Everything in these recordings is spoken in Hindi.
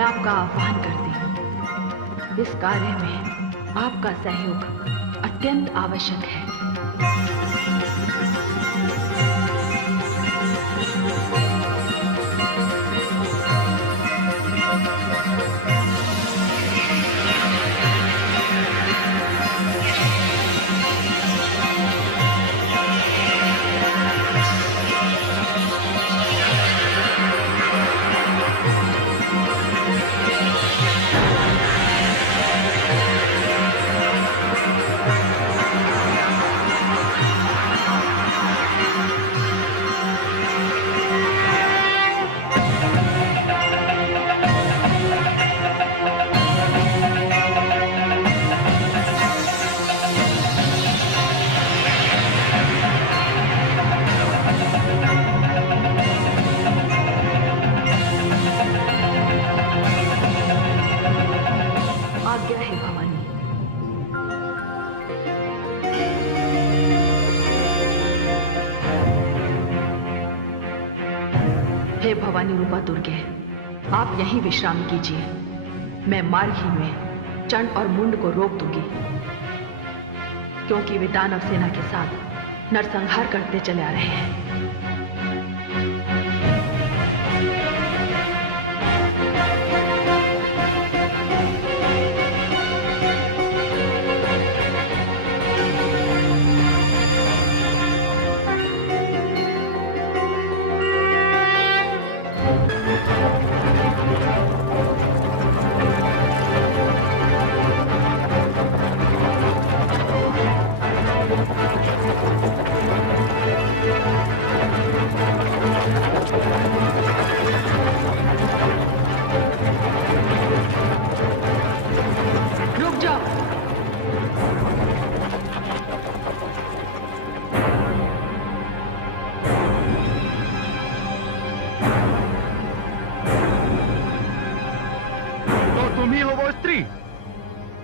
मैं आपका आह्वान करती हूँ। इस कार्य में आपका सहयोग अत्यंत आवश्यक है। हे भवानी रूपा दुर्गे, आप यहीं विश्राम कीजिए। मैं मार्ग ही में चंड और मुंड को रोक दूंगी, क्योंकि वे दानव सेना के साथ नरसंहार करते चले आ रहे हैं।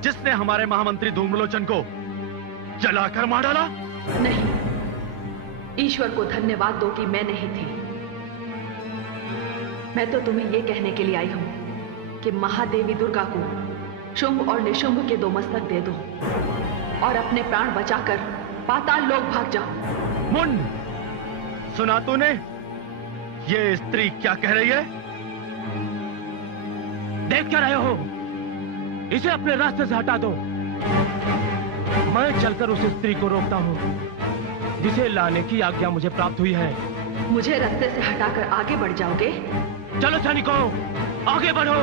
जिसने हमारे महामंत्री धूम्रलोचन को जलाकर मार डाला? नहीं, ईश्वर को धन्यवाद दो कि मैं नहीं थी। मैं तो तुम्हें यह कहने के लिए आई हूं कि महादेवी दुर्गा को शुंभ और निशुंभ के 2 मस्तक दे दो और अपने प्राण बचाकर पाताल लोक भाग जाओ। मुंड, सुना तूने? ये स्त्री क्या कह रही है? देख क्या रहे हो? इसे अपने रास्ते से हटा दो। मैं चलकर उस स्त्री को रोकता हूँ जिसे लाने की आज्ञा मुझे प्राप्त हुई है। मुझे रास्ते से हटाकर आगे बढ़ जाओगे? चलो सैनिकों, आगे बढ़ो।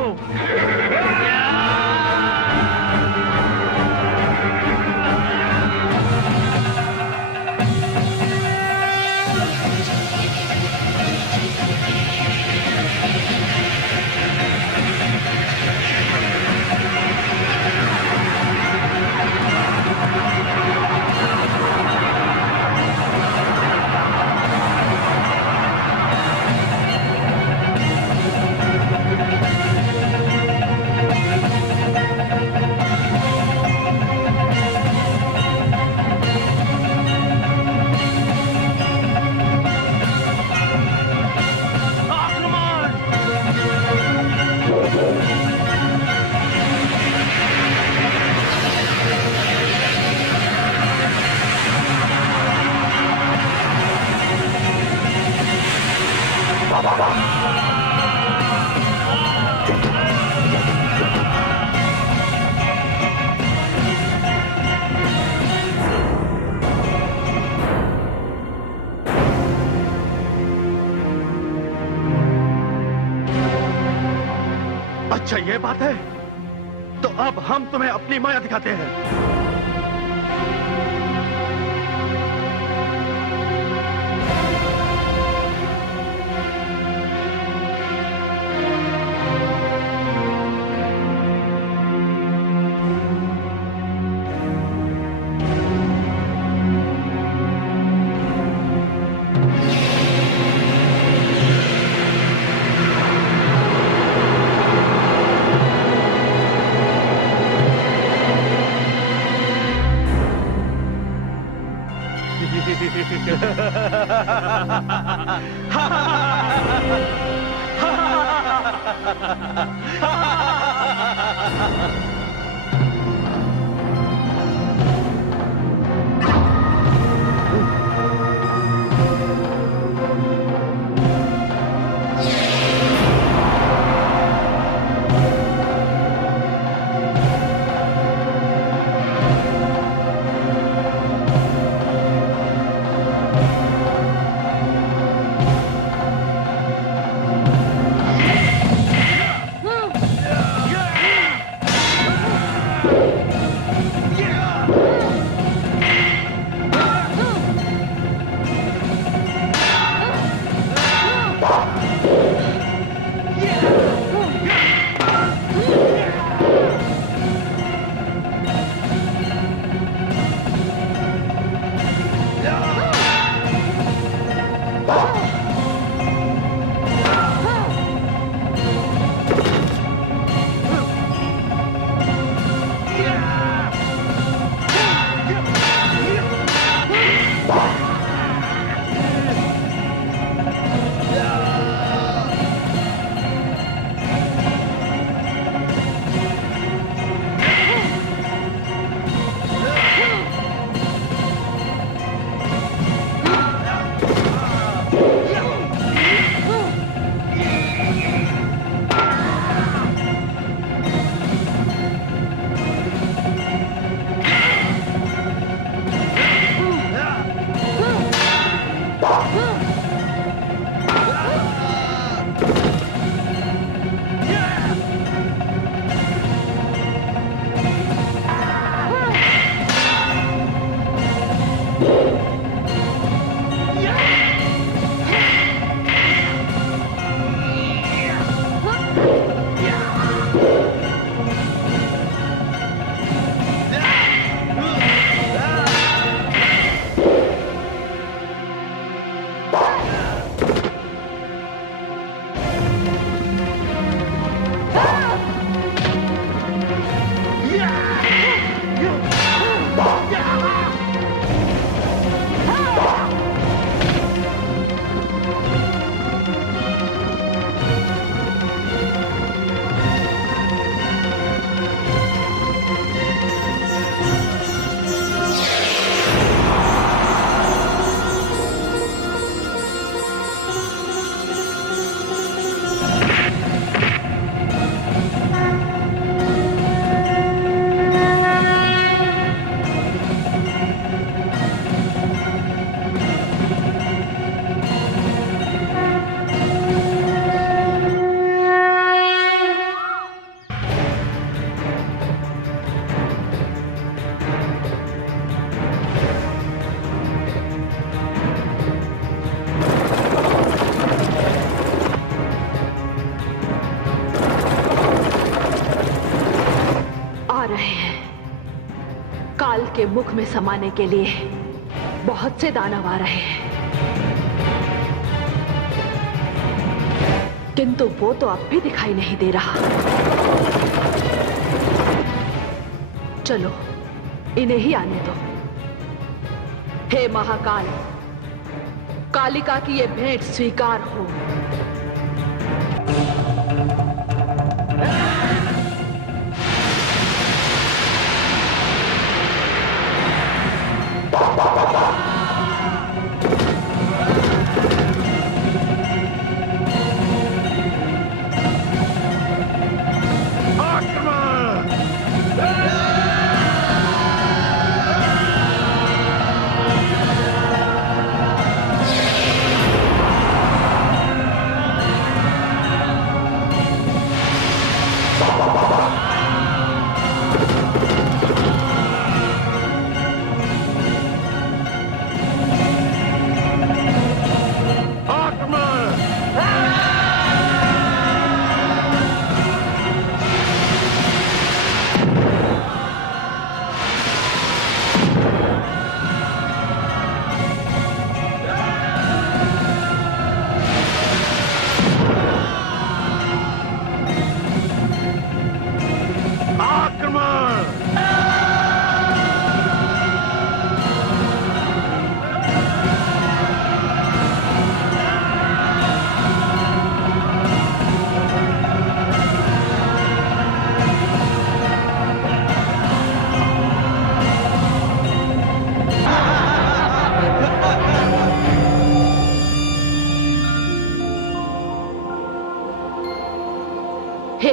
अच्छा ये बात है, तो अब हम तुम्हें अपनी माया दिखाते हैं। काल के मुख में समाने के लिए बहुत से दानव आ रहे हैं, किंतु वो तो अब भी दिखाई नहीं दे रहा। चलो इन्हें ही आने दो। हे महाकाल, कालिका की ये भेंट स्वीकार हो।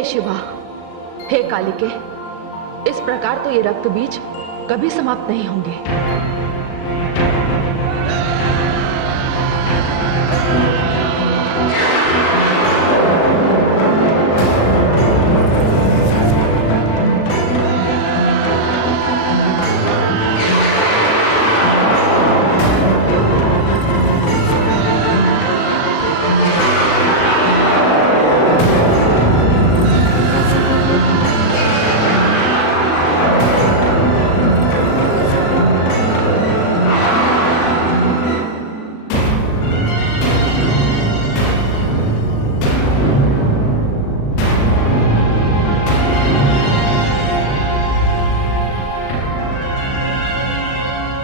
हे शिवा, हे कालिके, इस प्रकार तो ये रक्त बीज कभी समाप्त नहीं होंगे।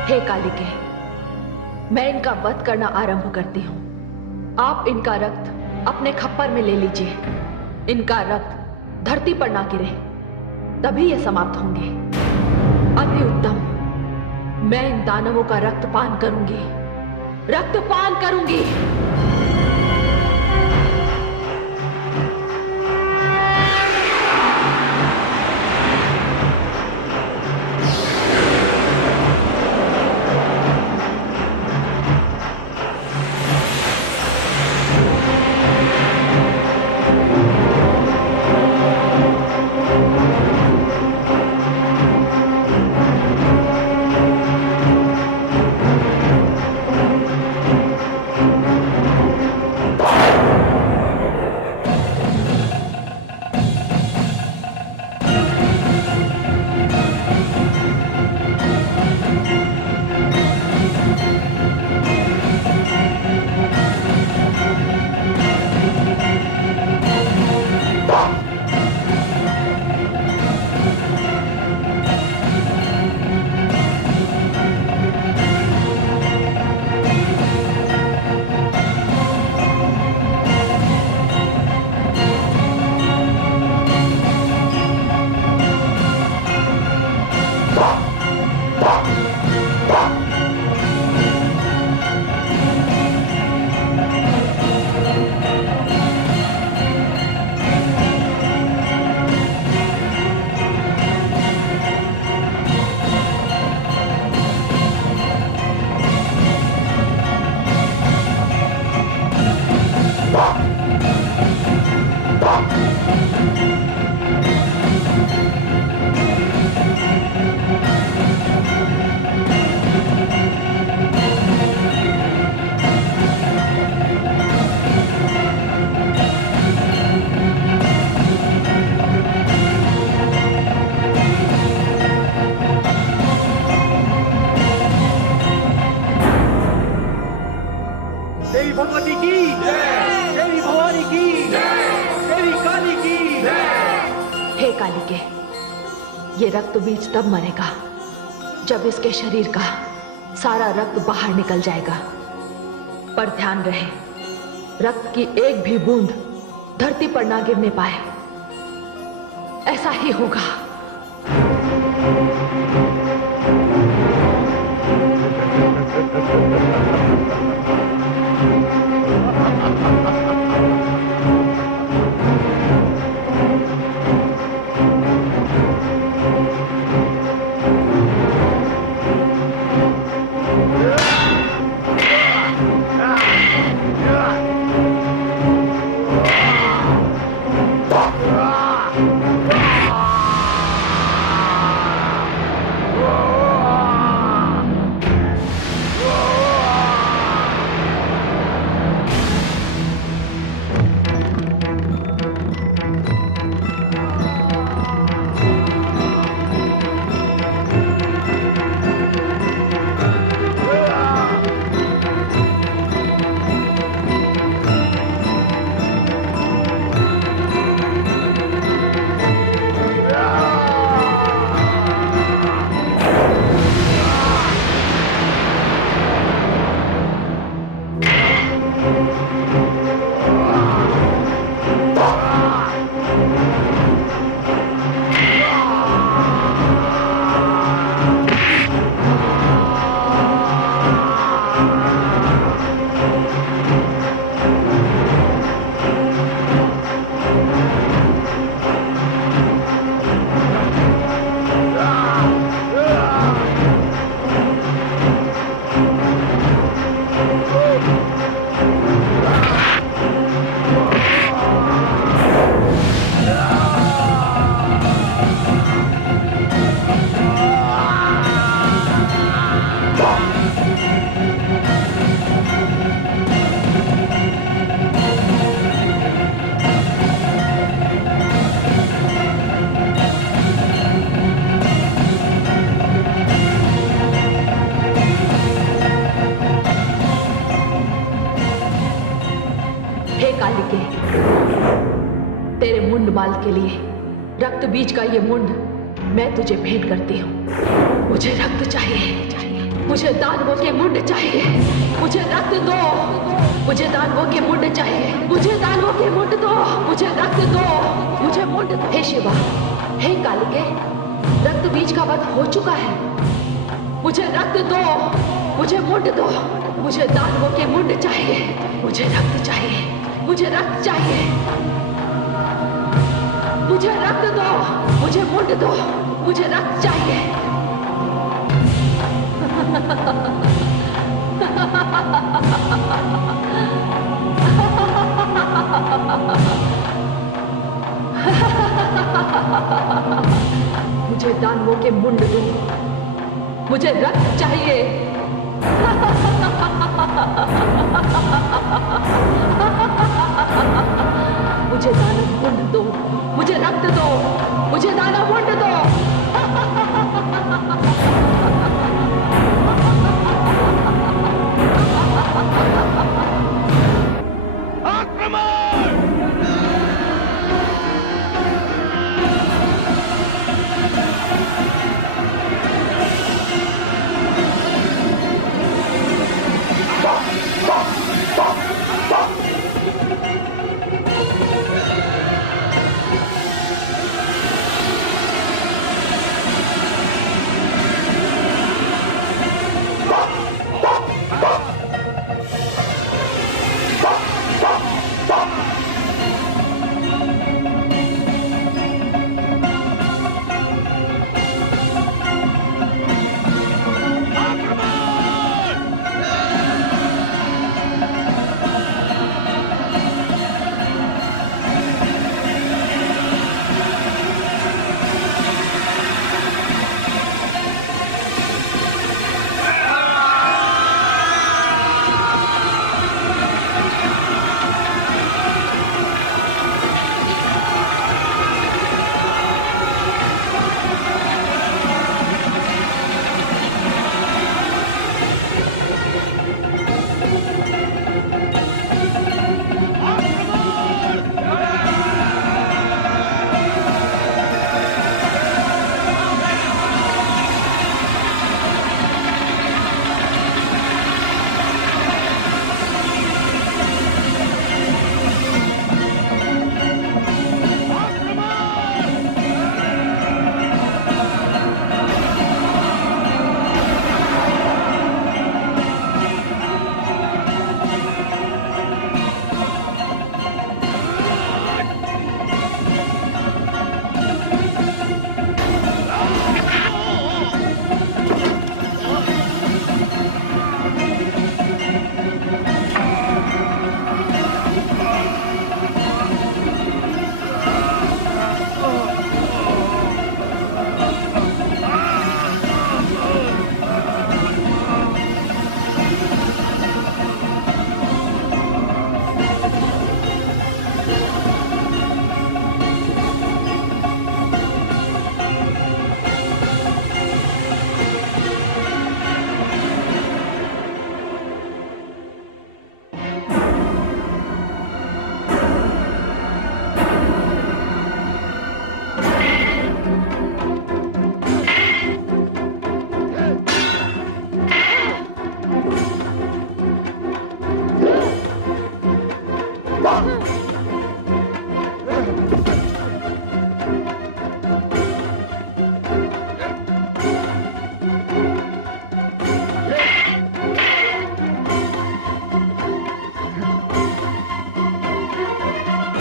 हे कालिके, मैं इनका वध करना आरंभ करती हूं। आप इनका रक्त अपने खप्पर में ले लीजिए। इनका रक्त धरती पर ना गिरे, तभी ये समाप्त होंगे। अति उत्तम। मैं इन दानवों का रक्तपान करूंगी, रक्तपान करूंगी। देवी भगवती की जय, देवी भवानी की जय, देवी काली की जय। हे कालिके, ये रक्त बीज तब मरेगा जब इसके शरीर का सारा रक्त बाहर निकल जाएगा। पर ध्यान रहे, रक्त की एक भी बूंद धरती पर ना गिरने पाए। ऐसा ही होगा। रुमाल के लिए रक्त बीज का ये मुंड मैं तुझे भेंट करती हूँ। मुझे रक्त चाहिए, मुझे दानवों के मुंड चाहिए, मुझे रक्त दो, मुझे दानवों के मुंड चाहिए, मुझे दानवों के मुंड दो, मुझे रक्त दो, मुझे मुंड। हे शिवा, हे कालिके, रक्त बीज का वध हो चुका है। मुझे रक्त दो, मुझे मुंड दो, मुझे दानवों के मुंड चाहिए, मुझे रक्त चाहिए, मुझे रक्त चाहिए, मुझे रक्त दो, मुझे मुंड दो, मुझे रक्त चाहिए। मुझे दानवों के मुंड दो, मुझे रक्त चाहिए। मुझे दानव मुंड दो, मुझे रक्त दो, मुझे दानव मुंड दो।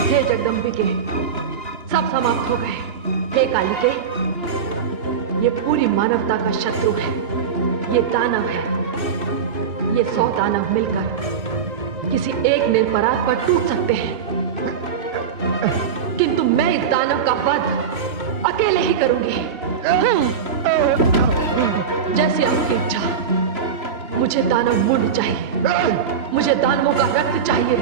हे जगदम्बिके, सब समाप्त हो गए। हे कालिके, ये पूरी मानवता का शत्रु है, ये दानव है। ये 100 दानव मिलकर किसी एक निरपराध पर टूट सकते हैं, किंतु मैं इस दानव का वध अकेले ही करूंगी। जैसे आपकी इच्छा। मुझे दानव मुंड चाहिए, मुझे दानवों का रक्त चाहिए।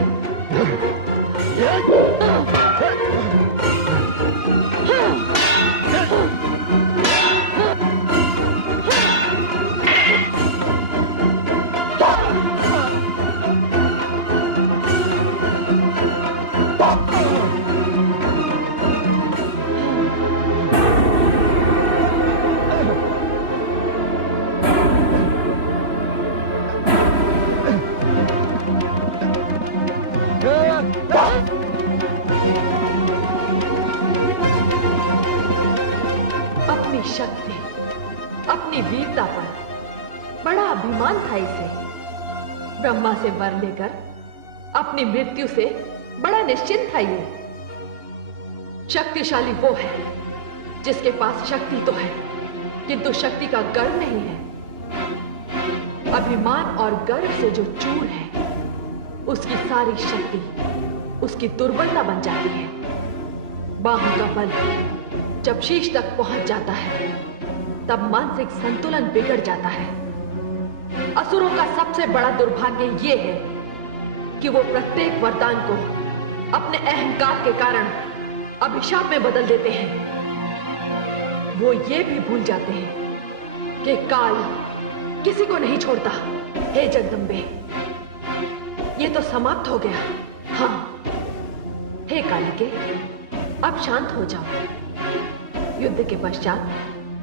बड़ा अभिमान था इसे। ब्रह्मा से वर लेकर अपनी मृत्यु से बड़ा निश्चिंत था ये। शक्तिशाली वो है जिसके पास शक्ति तो है, किंतु शक्ति का गर्व नहीं है। अभिमान और गर्व से जो चूर है, उसकी सारी शक्ति उसकी दुर्बलता बन जाती है। बाहों का बल जब शीश तक पहुंच जाता है, तब मानसिक संतुलन बिगड़ जाता है। असुरों का सबसे बड़ा दुर्भाग्य ये है कि वो प्रत्येक वरदान को अपने अहंकार के कारण अभिशाप में बदल देते हैं। वो ये भी भूल जाते हैं कि काल किसी को नहीं छोड़ता। हे जगदम्बे, ये तो समाप्त हो गया। हाँ, हे कालिके, अब शांत हो जाओ। युद्ध के पश्चात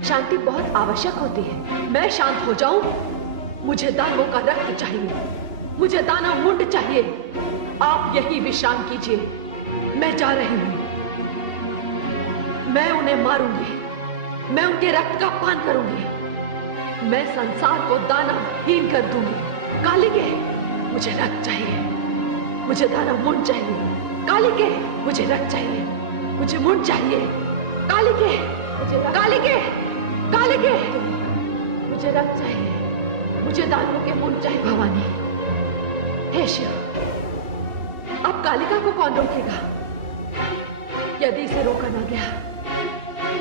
शांति बहुत आवश्यक होती है। मैं शांत हो जाऊं? मुझे दानवों का रक्त चाहिए, मुझे दानव मुंड चाहिए। आप यही विश्राम कीजिए, मैं जा रही हूं। मैं उन्हें मारूंगी, मैं उनके रक्त का पान करूंगी, मैं संसार को दानवहीन कर दूंगी। कालिके, मुझे रक्त चाहिए, मुझे दानव मुंड चाहिए। कालिके, मुझे रक्त चाहिए, मुझे मुंड चाहिए। कालिके, कालिके, कालिके, मुझे रक्त चाहिए, मुझे दानवों के मुंड चाहिए। भवानी, हे शिव, अब कालिका को कौन रोकेगा? यदि इसे रोका ना गया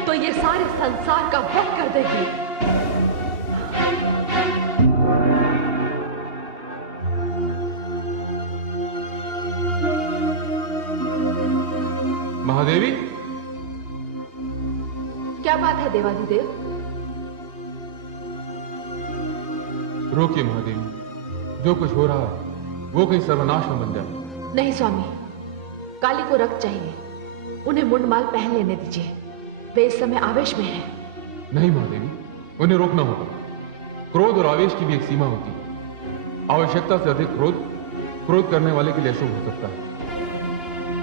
तो ये सारे संसार का वध कर देगी। महादेवी, क्या बात है देवाधिदेव? रोकिए महादेवी, जो कुछ हो रहा है वो कहीं सर्वनाश न बन जाए। नहीं स्वामी, काली को रक्त चाहिए, उन्हें मुंडमाल पहन लेने दीजिए। वे इस समय आवेश में हैं। नहीं महादेवी, उन्हें रोकना होगा। क्रोध और आवेश की भी एक सीमा होती है। आवश्यकता से अधिक क्रोध करने वाले के लिए अशुभ हो सकता है।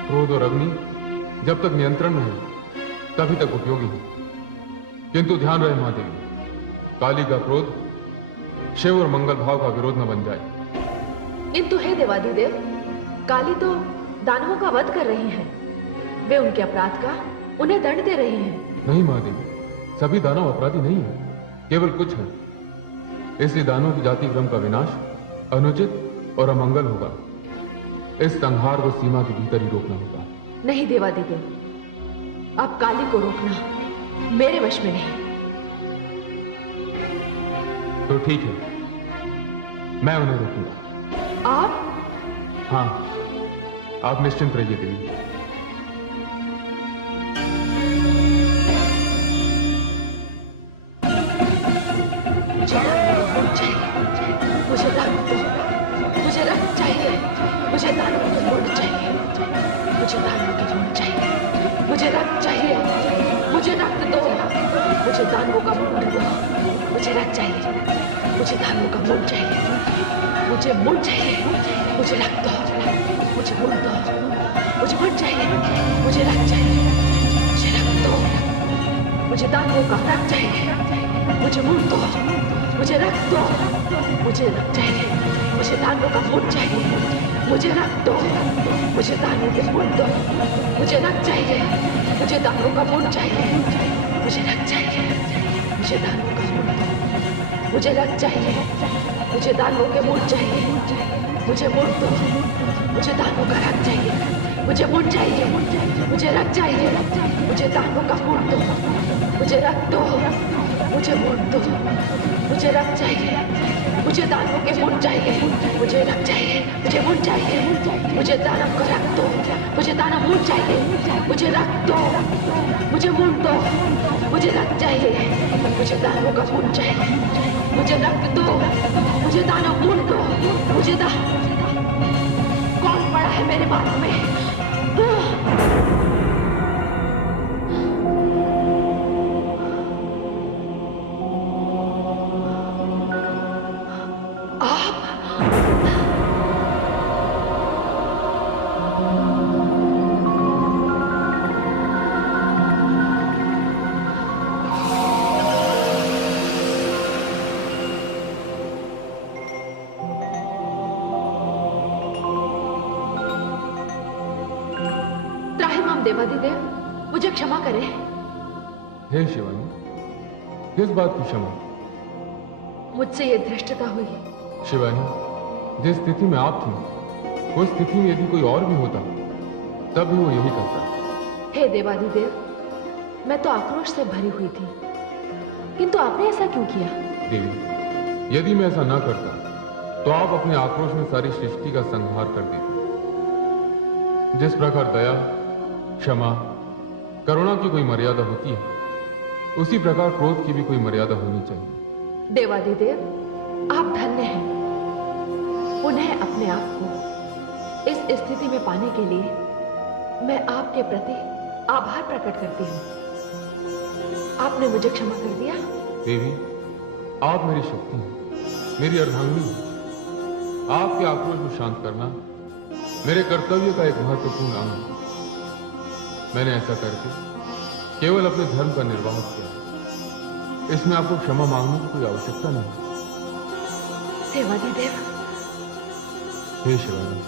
क्रोध और अग्नि जब तक नियंत्रण में है तभी तक उपयोगी है। किंतु ध्यान रहे महादेवी, काली का क्रोध शिव और मंगल भाव का विरोध न बन जाए। किंतु हे देवाधिदेव, काली तो दानवों का वध कर रही हैं। वे उनके अपराध का उन्हें दंड दे रही हैं। नहीं महादेवी, सभी दानव अपराधी नहीं है, केवल कुछ हैं। इसलिए दानवों की जाति क्रम का विनाश अनुचित और अमंगल होगा। इस संहार को सीमा के भीतर ही रोकना होगा। नहीं देवाधिदेव, अब काली को रोकना मेरे वश में नहीं। तो ठीक है, मैं उन्हें रोकूंगा। आप? हाँ, आप निश्चिंत रहिए देवी। मुझे रक्त दो, मुझे रक्त चाहिए, मुझे दानवों के मुंड चाहिए, मुझे दानवों के मुंड चाहिए, मुझे रक्त चाहिए, मुझे रक्त दो, मुझे दानवों का मुंड दो, मुझे रक्त चाहिए, मुझे दानवों का मुंड चाहिए, मुझे मुंड चाहिए, मुझे रक्त दो, मुझे मुंड दो, मुझे मुंड चाहिए, मुझे रक्त चाहिए, मुझे रक्त दो, मुझे दानवों का रक्त चाहिए, मुझे मुंड दो, मुझे रक्त दो, मुझे रक्त चाहिए, मुझे दानवों का मुंड चाहिए, मुझे रक्त दो, मुझे दानवों के मुंड दो, मुझे रक्त चाहिए, मुझे दानवों का मुंड चाहिए, मुझे रक्त चाहिए, मुझे दानवों का मुंड दो, मुझे रक्त चाहिए, मुझे दानवों के मुंड चाहिए, मुझे मुंड दो, मुझे दानवों का रक्त चाहिए, मुझे मुंड चाहिए, मुझे रक्त चाहिए, मुझे दानवों का मुंड दो, मुझे रक्त दो, मुझे मुंड दो, मुझे रक्त चाहिए, मुझे दानवों के मुंड चाहिए, मुझे रक्त चाहिए, मुझे मुंड चाहिए, मुझे दानव का रक्त दो, मुझे दानव मुंड चाहिए, मुझे रक्त दो, मुझे मुंड दो, मुझे रक्त चाहिए, मुझे दानवों का मुंड चाहिए, मुझे रक्त दो, मुझे दानव मुंड दो, मुझे कौन पड़ा है मेरे मार्ग में? देवाधिदेव, मुझे क्षमा करें। हे शिवानी, किस बात की क्षमा? मुझसे ये धृष्टता हुई। शिवानी, जिस स्थिति में आप थी, उस स्थिति में यदि कोई और भी होता तब भी वो यही करता। हे देवाधिदेव, मैं तो आक्रोश से भरी हुई थी, किंतु आपने ऐसा क्यों किया? देवी, यदि मैं ऐसा ना करता तो आप अपने आक्रोश में सारी सृष्टि का संहार कर देते। जिस प्रकार दया, क्षमा, करुणा की कोई मर्यादा होती है, उसी प्रकार क्रोध की भी कोई मर्यादा होनी चाहिए। देवाधिदेव, आप धन्य हैं। पुनः अपने आप को इस स्थिति में पाने के लिए मैं आपके प्रति आभार प्रकट करती हूँ। आपने मुझे क्षमा कर दिया। देवी, आप मेरी शक्ति हैं, मेरी अर्धांगिनी हैं। आपके आक्रोश को शांत करना मेरे कर्तव्य का एक महत्वपूर्ण अंग है। मैंने ऐसा करके केवल अपने धर्म का निर्वाह किया। इसमें आपको क्षमा मांगने की कोई आवश्यकता नहीं। देवाधिदेव। हे शिवानी,